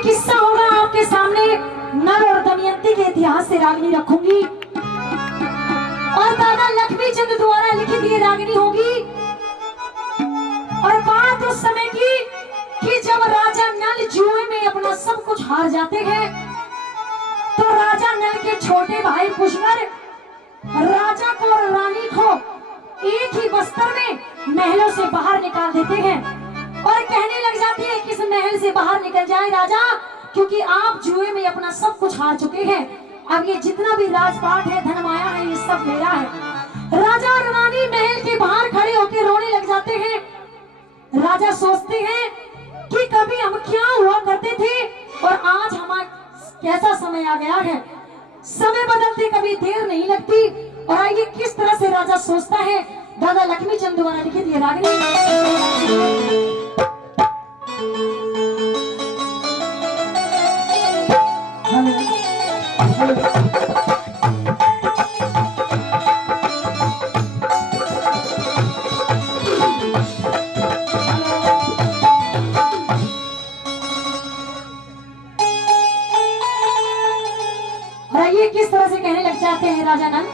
ये किस्सा होगा आपके सामने। नल और दमयंती के इतिहास से रागनी रखूंगी और दादा लक्ष्मी चंद द्वारा लिखित ये रागनी होगी। और बात उस समय की कि जब राजा नल जुए में अपना सब कुछ हार जाते हैं तो राजा नल के छोटे भाई पुष्कर राजा को और रानी को एक ही बस्तर में महलों से बाहर निकाल देते हैं और कहने लग जाती है कि इस महल से बाहर निकल जाए राजा, क्योंकि आप जुए में अपना सब कुछ हार चुके हैं। अब ये जितना भी राजपाट है, धन माया है, ये सब मेरा है। राजा और रानी महल के बाहर खड़े होकर रोने लग जाते हैं। राजा सोचते हैं कि कभी हम क्या हुआ करते थे और आज हमारा कैसा समय आ गया है। समय बदलते कभी देर नहीं लगती। और आइए किस तरह से राजा सोचता है, दादा लक्ष्मी चंद द्वारा लिखित ये रागनी। किस तरह से कहने लग जाते हैं राजा नल।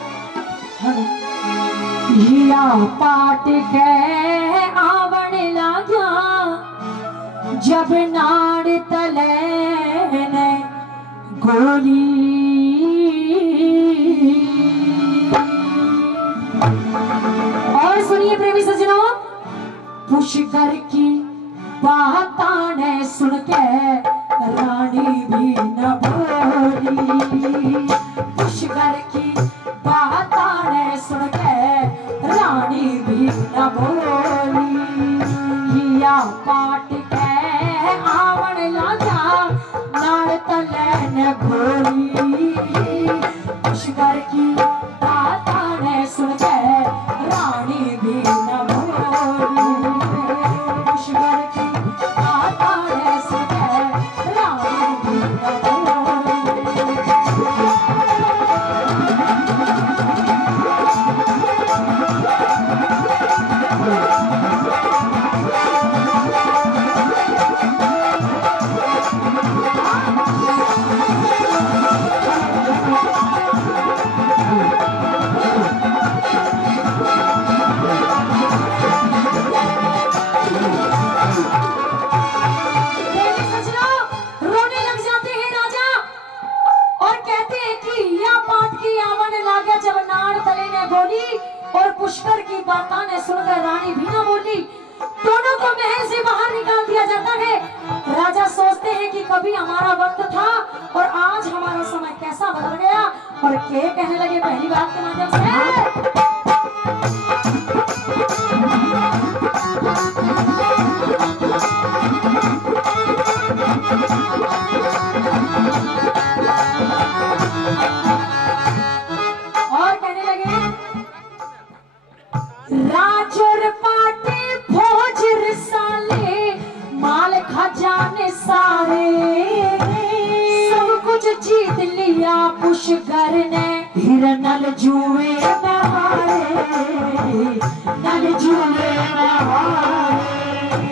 या पाट के आवण लाग्या जब नाड़ तले ने गोली। और सुनिए प्रेमी सज्जनों, पुष्कर की बातां ने सुन के रानी भी न बोली। पुष्कर की बातां ने सुन के रानी भी न बोली। या पाट के आवण लागा नाड़ तले न गोली। पुष्कर की बातां ने सुन के रानी भी न बोली। पुष्कर की बातां ने सुन के रानी भी न बोली। और पुष्कर की बातां ने सुनकर रानी भी ना बोली। दोनों को महल से बाहर निकाल दिया जाता है। राजा सोचते हैं कि कभी हमारा वक्त था और आज हमारा समय कैसा बदल गया। और के कहने लगे पहली बात के माध्यम से, राजोर पाटे फौज रिसाले माल खजाने सारे सब कुछ जीत लिया पुष्कर ने। फिर नल जुए में हारे, नल जुए में हारे।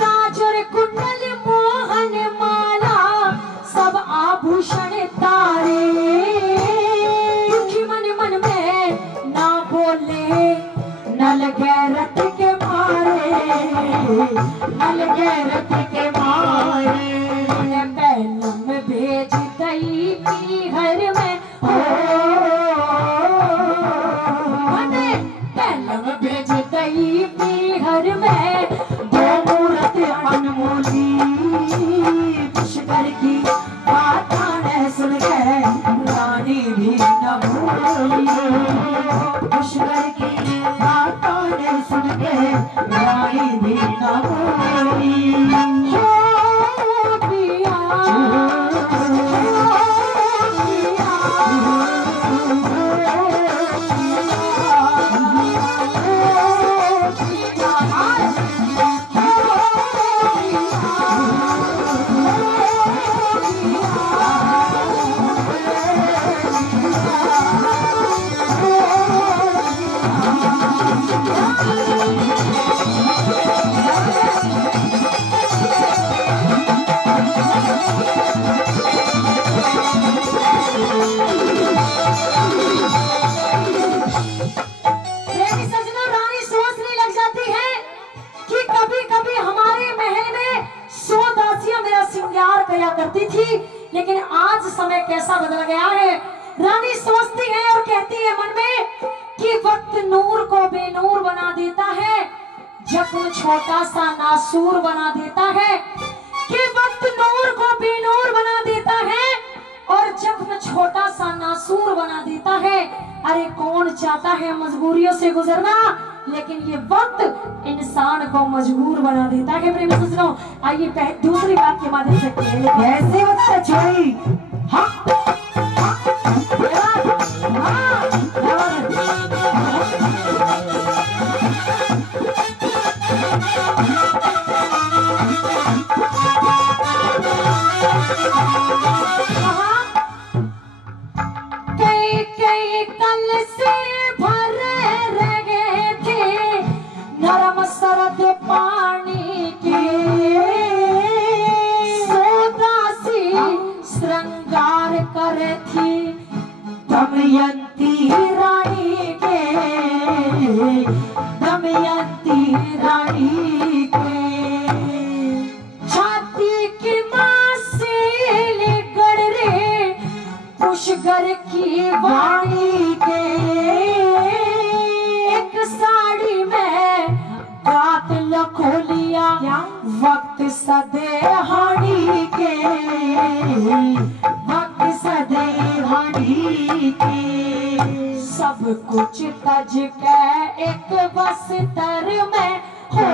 ताजोर कुंडल मोहन माला सब आभूषण तारे। दुखी मन मन में ना बोले नल गैरत के मारे, नल गैरत के मारे। बैलम भेज दई पीहर में हो, बैलम भेज दई पीहर में दो मूरत अनमोली। पुष्कर की बातां ने सुन के रानी भी न भूली। पुष्कर की बातां ने सुन के रानी भी न बोली। हो पिया, लिया करती थी, लेकिन आज समय कैसा बदल गया है। रानी सोचती है और कहती है मन में कि वक्त नूर को बेनूर बना देता है, जख्म छोटा सा नासूर बना देता है। कि वक्त नूर को बेनूर बना देता है और जख्म छोटा सा नासूर बना देता है। अरे कौन चाहता है मजबूरियों से गुजरना, लेकिन ये वक्त इंसान को मजबूर बना देता है। प्रेमी सज्जनों, आइए दूसरी बात के माध्यम से कैसे वक्त छोड़ी। कई कल से भरे रहे थे नरम सरद पानी के, सोदासी श्रृंगार करे थी दमयंती रानी के, दमयंती रानी के। छाती की मासील गढ़ रे पुष्कर की वाणी के, एक साड़ी में रात लखो लिया वक्त सदे हानी के, वक्त सदे हानी के। सब कुछ तज के एक बस्तर में हो,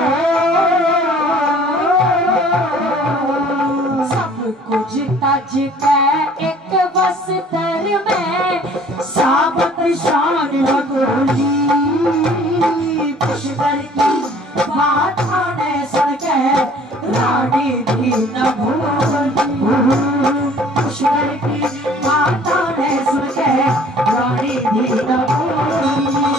सब कुछ तज के एक बस्तर में साबत शान लगोली। पुष्कर की बात आने सुन के रानी भी न भूली, पुष्कर की बात आने सुन के रानी भी न भूली।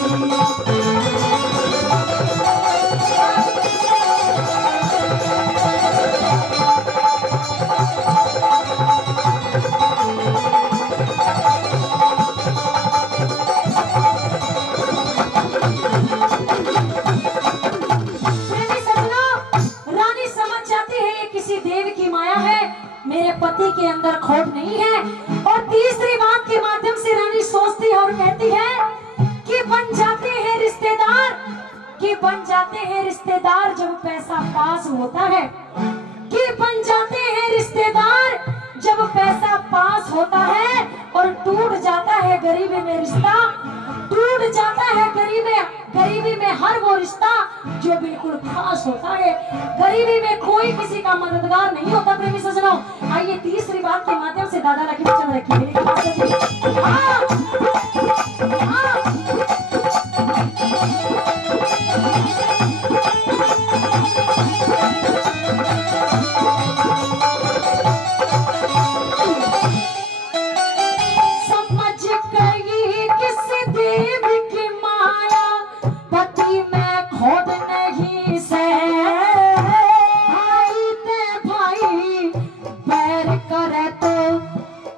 मेरे पति के अंदर खोट नहीं है। और तीसरी बात के माध्यम से रानी सोचती है और कहती है कि बन जाते हैं रिश्तेदार, कि बन जाते हैं रिश्तेदार जब पैसा पास होता है, कि बन जाते हैं रिश्तेदार जब पैसा पास होता है और टूट जाता है गरीबी में रिश्ता, टूट जाता है गरीबी में हर वो रिश्ता जो बिल्कुल खास होता है। गरीबी में कोई किसी का मददगार नहीं होता। प्रेमी सज्जनों, आइए तीसरी बात के माध्यम से दादा लक्ष्मी चंद रखिए।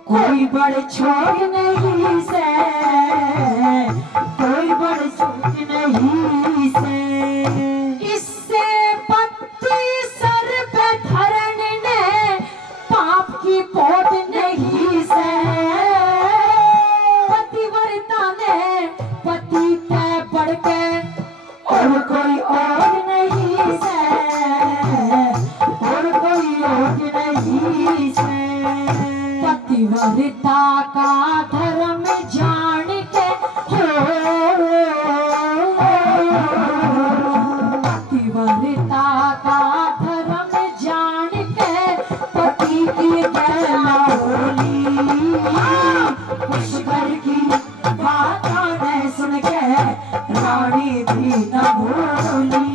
कोई बड़ छोड़ नहीं से, कोई बड़ छोड़ नहीं से। इससे पत्ती सर पे धरने ने पाप की पोट नहीं से। पतिव्रता ने पति पे बढ़ के और कोई और नहीं से, और कोई और नहीं से। पतिव्रता का धर्म जान के हो, पतिव्रता का धर्म जान के पति की गैलाली। पुष्कर की बात आने सुन के रानी भी न भूली,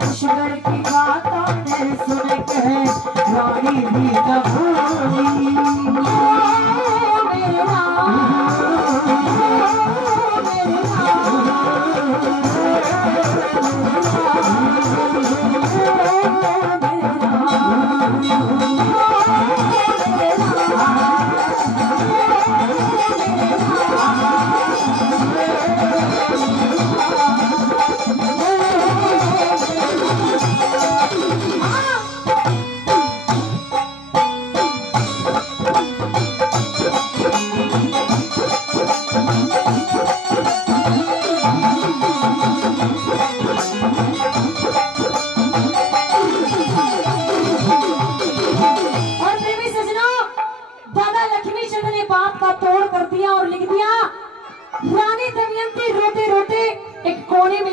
पुष्कर की बात आने सुन के रानी भी न भूली।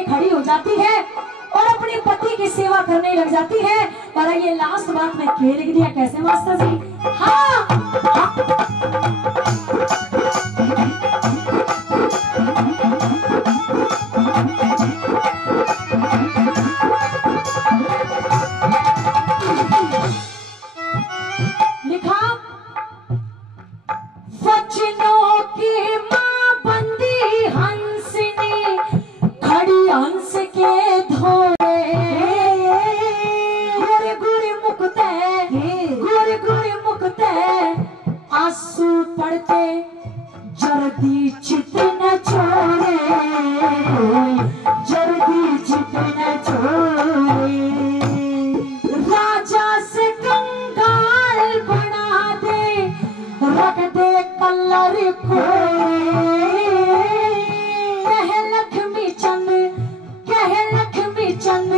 के खड़ी हो जाती है और अपने पति की सेवा करने लग जाती है। और ये लास्ट बात में के लिख दिया कैसे मास्टर जी? हाँ, लिखा वचनों की मां बंदी हंसनी खड़ी हंस के धोरे गुर गुर मुकते आंसू पड़ते जर्दी चित न छोड़े, जर्दी चित न छोड़े। राजा से कंगाल बना दे, रख दे कलर कोरे। कहे लक्ष्मी चंद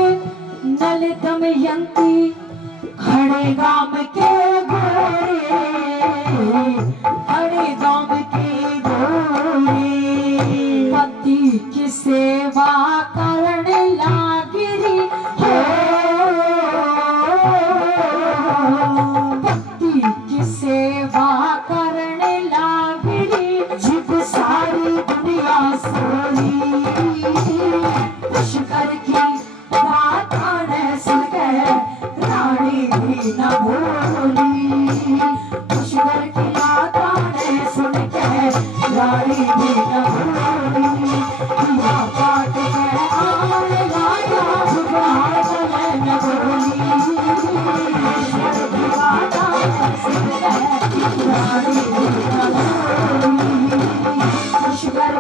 नल दमयंती खड़े गाम के गोरे, खड़े गाम के गोरे। पति की सेवा करने लागिरी हो, पति की सेवा करने लागिरी। जिब सारी दुनिया सोई पुष्कर की बात आने सुनकर रानी भी न भूली, पुष्कर की बात आने सुनकर रानी भी न भूली। पूजा पाठ में आने लाया सुबह न भूली, पुष्कर की बात आने सुनकर रानी भी न भूली, पुष्कर